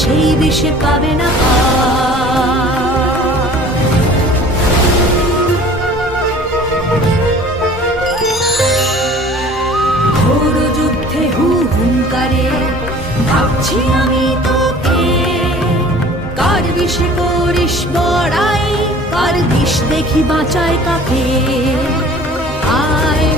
সেই বিষে পাবে না ঘোর যুদ্ধে হুঙ্কারে ভাবছি আমি তোকে, কার বিষে করিস বড়াই, কার বিষ দেখি বাঁচায় কাকে। আয়